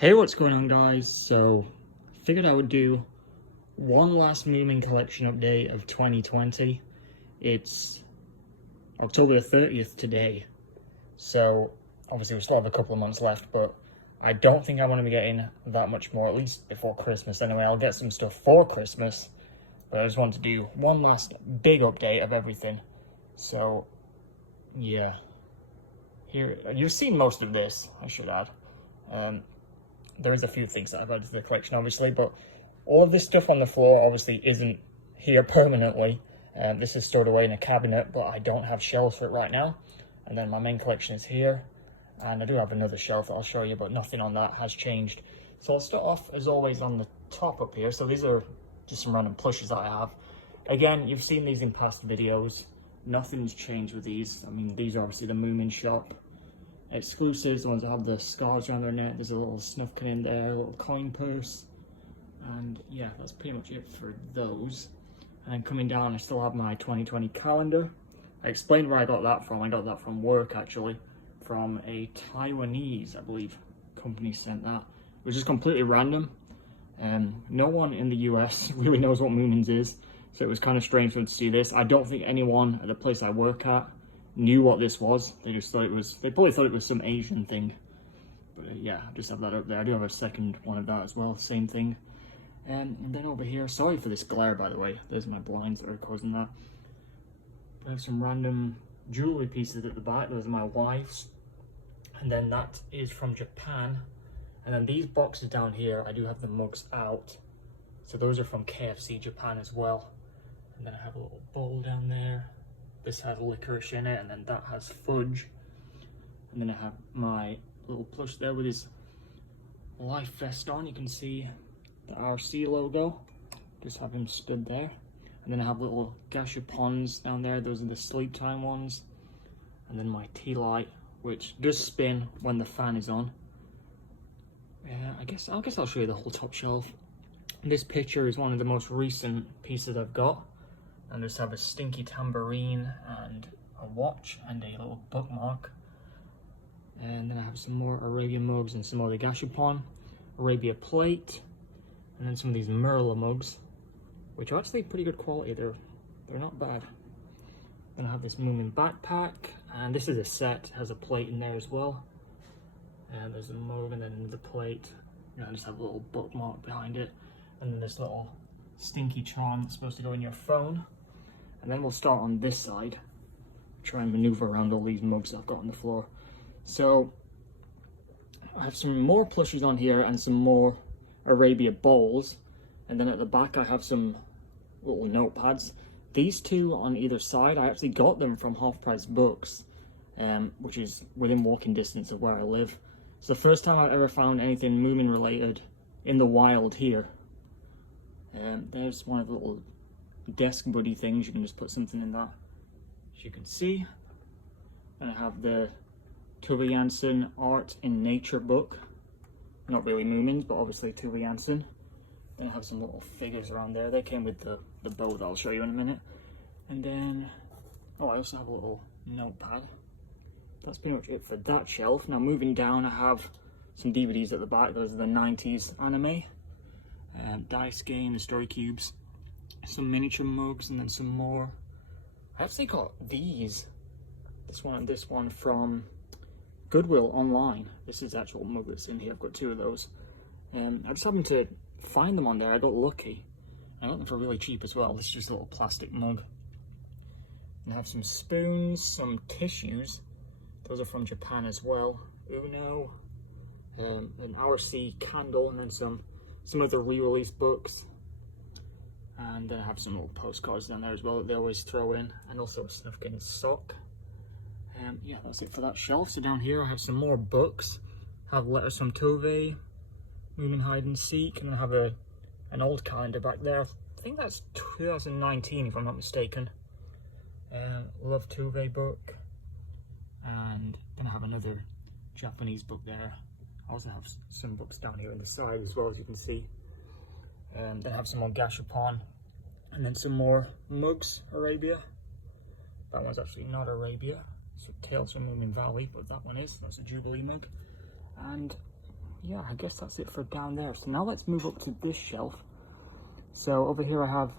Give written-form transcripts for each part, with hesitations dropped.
Hey, what's going on, guys? So, figured I would do one last Moomin collection update of 2020. It's October the 30th today, so obviously we still have a couple of months left, but I don't think I want to be getting that much more, at least before Christmas. Anyway, I'll get some stuff for Christmas, but I just want to do one last big update of everything. So, yeah. Here, you've seen most of this, I should add. There is a few things that I've added to the collection, obviously, but all of this stuff on the floor obviously isn't here permanently. This is stored away in a cabinet, but I don't have shelves for it right now. And then my main collection is here, and I do have another shelf that I'll show you, but nothing on that has changed. So I'll start off, as always, on the top up here. So these are just some random plushes that I have. Again, you've seen these in past videos. Nothing's changed with these. I mean, these are obviously the Moomin shop exclusives, the ones that have the scars around their neck. There's a little snuff in there, a little coin purse, and yeah, that's pretty much it for those. And then coming down, I still have my 2020 calendar. I explained where I got that from. I got that from work, actually, from a Taiwanese, I believe, company sent that. It was just completely random. No one in the US really knows what Moomins is, so it was kind of strange for them to see this. I don't think anyone at the place I work at knew what this was. They just thought it was, they probably thought it was some Asian thing. But yeah, I just have that up there. I do have a second one of that as well, same thing. And then over here, sorry for this glare, by the way. There's my blinds that are causing that. I have some random jewelry pieces at the back. Those are my wife's. And then that is from Japan. And then these boxes down here, I do have the mugs out. So those are from KFC Japan as well. And then I have a little bowl down there. This has licorice in it, and then that has fudge. And then I have my little plush there with his life vest on. You can see the RC logo. Just have him stood there. And then I have little gashapons down there. Those are the sleep time ones. And then my tea light, which does spin when the fan is on. I guess I'll show you the whole top shelf. This picture is one of the most recent pieces I've got. And just have a stinky tambourine and a watch and a little bookmark. And then I have some more Arabian mugs and some more of the gashapon, Arabia plate, and then some of these Merla mugs, which are actually pretty good quality. They're not bad. Then I have this Moomin backpack, and this is a set. It has a plate in there as well. And there's a mug and then another plate. And I just have a little bookmark behind it. And then this little stinky charm that's supposed to go in your phone. And then we'll start on this side, try and maneuver around all these mugs that I've got on the floor. So I have some more plushies on here and some more Arabia bowls. And then at the back I have some little notepads. These two on either side, I actually got them from Half Price Books, which is within walking distance of where I live. It's the first time I've ever found anything Moomin related in the wild here. There's one of the little desk buddy things. You can just put something in that, as you can see. And I have the Tove Jansson Art in Nature book. Not really Moomins, but obviously Tove Jansson. Then I have some little figures around there. They came with the bow that I'll show you in a minute. And then, I also have a little notepad. That's pretty much it for that shelf. Now moving down, I have some DVDs at the back. Those are the 90s anime. Dice game, the story cubes, some miniature mugs, and then some more. I actually got these, this one and this one from Goodwill online. This is the actual mug that's in here. I've got two of those. I just happened to find them on there. I got lucky. I got them for really cheap as well. This is just a little plastic mug. And I have some spoons, some tissues. Those are from Japan as well. Uno, an RC candle, and then some of the re-release books. And I have some little postcards down there as well that they always throw in, and also a Snufkin sock. Yeah, that's it for that shelf. So down here I have some more books. I have letters from Tove, Moomin Hide and Seek, and I have an old calendar back there. I think that's 2019 if I'm not mistaken. Love Tove book. And then I have another Japanese book there. I also have some books down here on the side as well, as you can see. Then I have some more gashapon, and then some more mugs, Arabia. That one's actually not Arabia. It's Tales from Moomin Valley, but that one is. That's a Jubilee mug. And yeah, I guess that's it for down there. So now let's move up to this shelf. So over here I have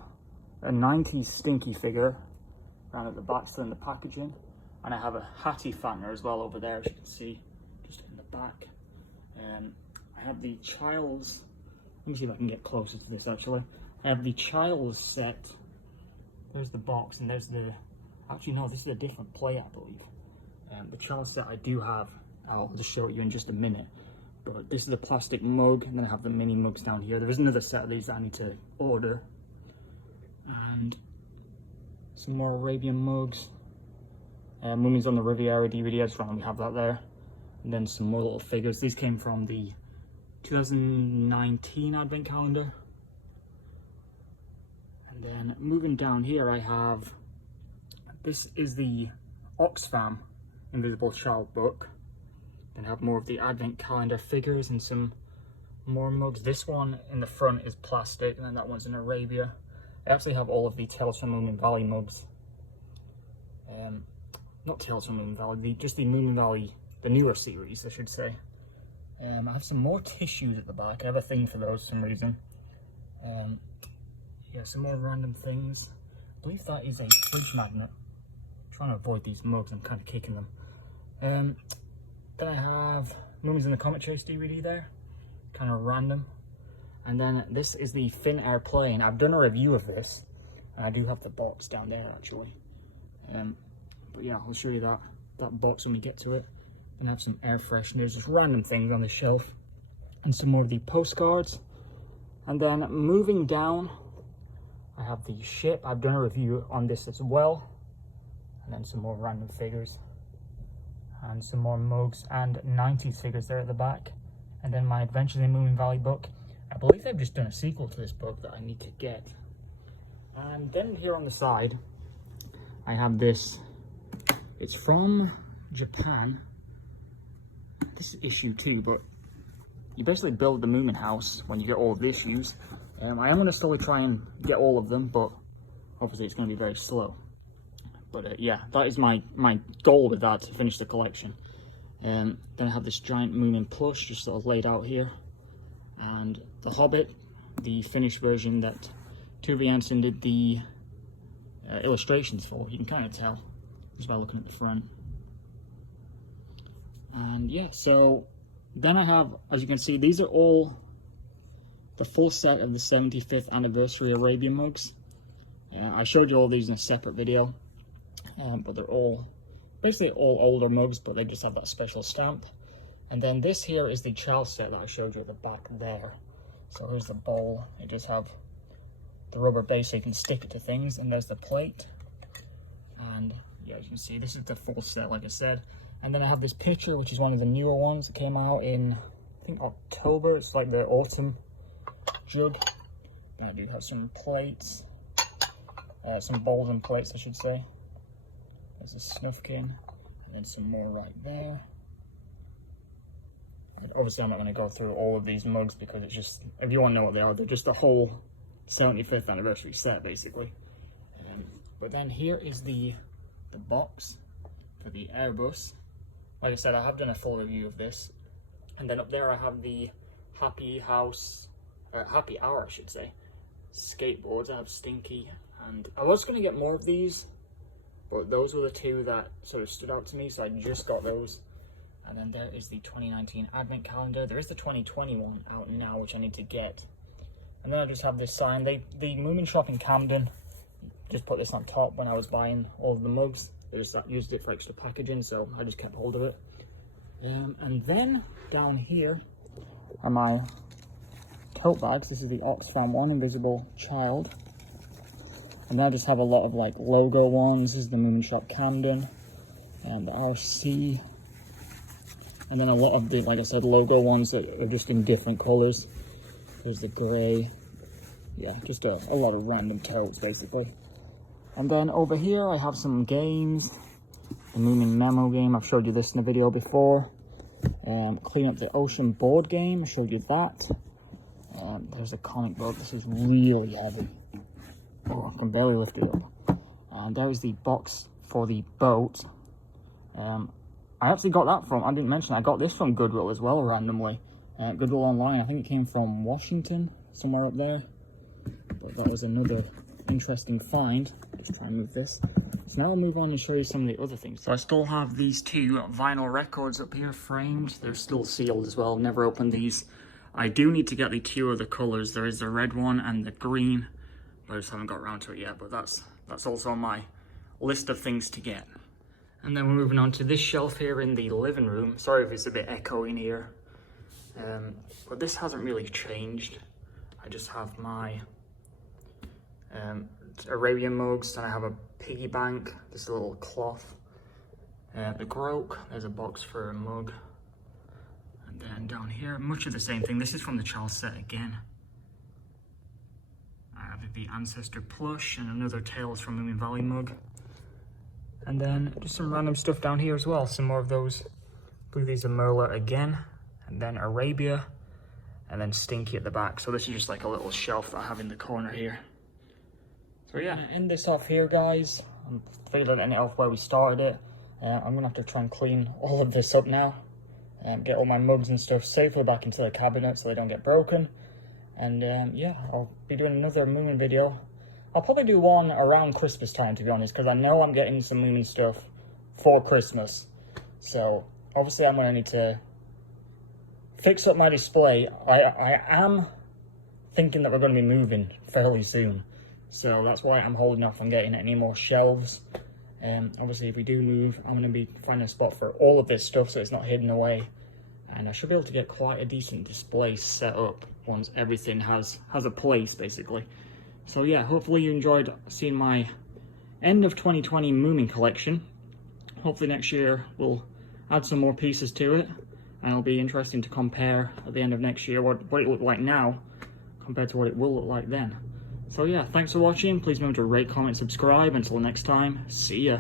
a 90s Stinky figure around at the back, still in the packaging. And I have a Hattie Fattener as well over there, as you can see, just in the back. I have the Child's, let me see if I can get closer to this actually. I have the Child's set. There's the box, and there's the, actually no, this is a different play, I believe. The Child's set I do have, I'll just show it you in just a minute. But this is the plastic mug, and then I have the mini mugs down here. There is another set of these that I need to order. And some more Arabian mugs. Moomin's on the Riviera DVD, I just randomly have that there. And then some more little figures. These came from the 2019 advent calendar. And then moving down here I have, this is the Oxfam Invisible Child book. Then I have more of the advent calendar figures and some more mugs. This one in the front is plastic, and then that one's in Arabia. I actually have all of the Tales from Moomin Valley mugs. Not Tales from Moomin Valley, just the Moomin Valley, the newer series, I should say. I have some more tissues at the back. I have a thing for those for some reason. Yeah, some more random things. I believe that is a fridge magnet. I'm trying to avoid these mugs, I'm kind of kicking them. Then I have Moomin's in the Comic Chase DVD there, kind of random. And then this is the Finnair plane. I've done a review of this, and I do have the box down there actually. But yeah, I'll show you that box when we get to it. And I have some air fresheners, just random things on the shelf, and some more of the postcards. And then moving down, I have the ship. I've done a review on this as well. And then some more random figures, and some more mugs and 90s figures there at the back. And then my Adventures in Moomin Valley book. I believe they've just done a sequel to this book that I need to get. And then here on the side, I have this. It's from Japan. This is issue 2, but you basically build the Moomin house when you get all of the issues. I am going to slowly try and get all of them, but obviously it's going to be very slow. But yeah, that is my goal with that, to finish the collection. Then I have this giant Moomin plush just sort of laid out here. And The Hobbit, the finished version that Tove Jansson did the illustrations for. You can kind of tell just by looking at the front. And yeah, so then I have, as you can see, these are all the full set of the 75th anniversary Arabian mugs. I showed you all these in a separate video, but they're all basically all older mugs, but they just have that special stamp. And then this here is the child set that I showed you at the back there. So here's the bowl. It just have the rubber base so you can stick it to things, and there's the plate. And yeah, as you can see, this is the full set, like I said. And then I have this picture, which is one of the newer ones that came out in, I think, October. It's like the autumn jug. And I do have some plates, some bowls and plates, I should say. There's a snuff can, and then some more right there. And obviously, I'm not going to go through all of these mugs because it's just, if you want to know what they are, they're just the whole 75th anniversary set, basically. But then here is the box for the Airbus. Like I said, I have done a full review of this. And then up there I have the Happy Hour, I should say, skateboards. I have Stinky, and I was going to get more of these, but those were the two that sort of stood out to me, so I just got those. And then there is the 2019 Advent Calendar. There is the 2020 one out now, which I need to get. And then I just have this sign. The Moomin shop in Camden just put this on top when I was buying all of the mugs. They just used it for extra packaging, so I just kept hold of it. And then down here are my tote bags. This is the Oxfam one, Invisible Child. And then I just have a lot of like logo ones. This is the Moomin Shop Camden and the RC. And then a lot of the, like I said, logo ones that are just in different colors. There's the gray. Yeah, just a lot of random totes, basically. And then over here, I have some games. The Moomin Memo game, I've showed you this in a video before. Clean Up the Ocean board game, I showed you that. There's a comic book, this is really heavy. Oh, I can barely lift it up. And there is the box for the boat. I actually got that from, I didn't mention, I got this from Goodwill as well, randomly. Goodwill online. I think it came from Washington, somewhere up there. But that was another interesting find. Just try and move this. So now I'll move on and show you some of the other things. So I still have these two vinyl records up here framed. They're still sealed as well. Never opened these. I do need to get the two other colors. There is the red one and the green, but I just haven't got around to it yet. But that's also on my list of things to get. And then we're moving on to this shelf here in the living room. Sorry if it's a bit echoey in here. But this hasn't really changed. I just have my Arabian mugs, and I have a piggy bank, this little cloth. The groke, there's a box for a mug. And then down here, much of the same thing. This is from the Charles set again. I have the Ancestor plush and another Tales from Moomin Valley mug. And then just some random stuff down here as well. Some more of those. I believe these are Merla again. And then Arabia. And then Stinky at the back. So this is just like a little shelf that I have in the corner here. So yeah, end this off here, guys. I'm figured I'd end it off where we started it. I'm gonna have to try and clean all of this up now. Get all my mugs and stuff safely back into the cabinet so they don't get broken. And yeah, I'll be doing another Moomin video. I'll probably do one around Christmas time, to be honest, because I know I'm getting some Moomin stuff for Christmas. So obviously I'm gonna need to fix up my display. I am thinking that we're gonna be moving fairly soon. So that's why I'm holding off on getting any more shelves. Obviously, if we do move, I'm going to be finding a spot for all of this stuff so it's not hidden away. And I should be able to get quite a decent display set up once everything has a place, basically. So yeah, hopefully you enjoyed seeing my end of 2020 Moomin collection. Hopefully next year we'll add some more pieces to it. And it'll be interesting to compare at the end of next year what it looked like now compared to what it will look like then. So yeah, thanks for watching. Please remember to rate, comment, subscribe. Until next time, see ya.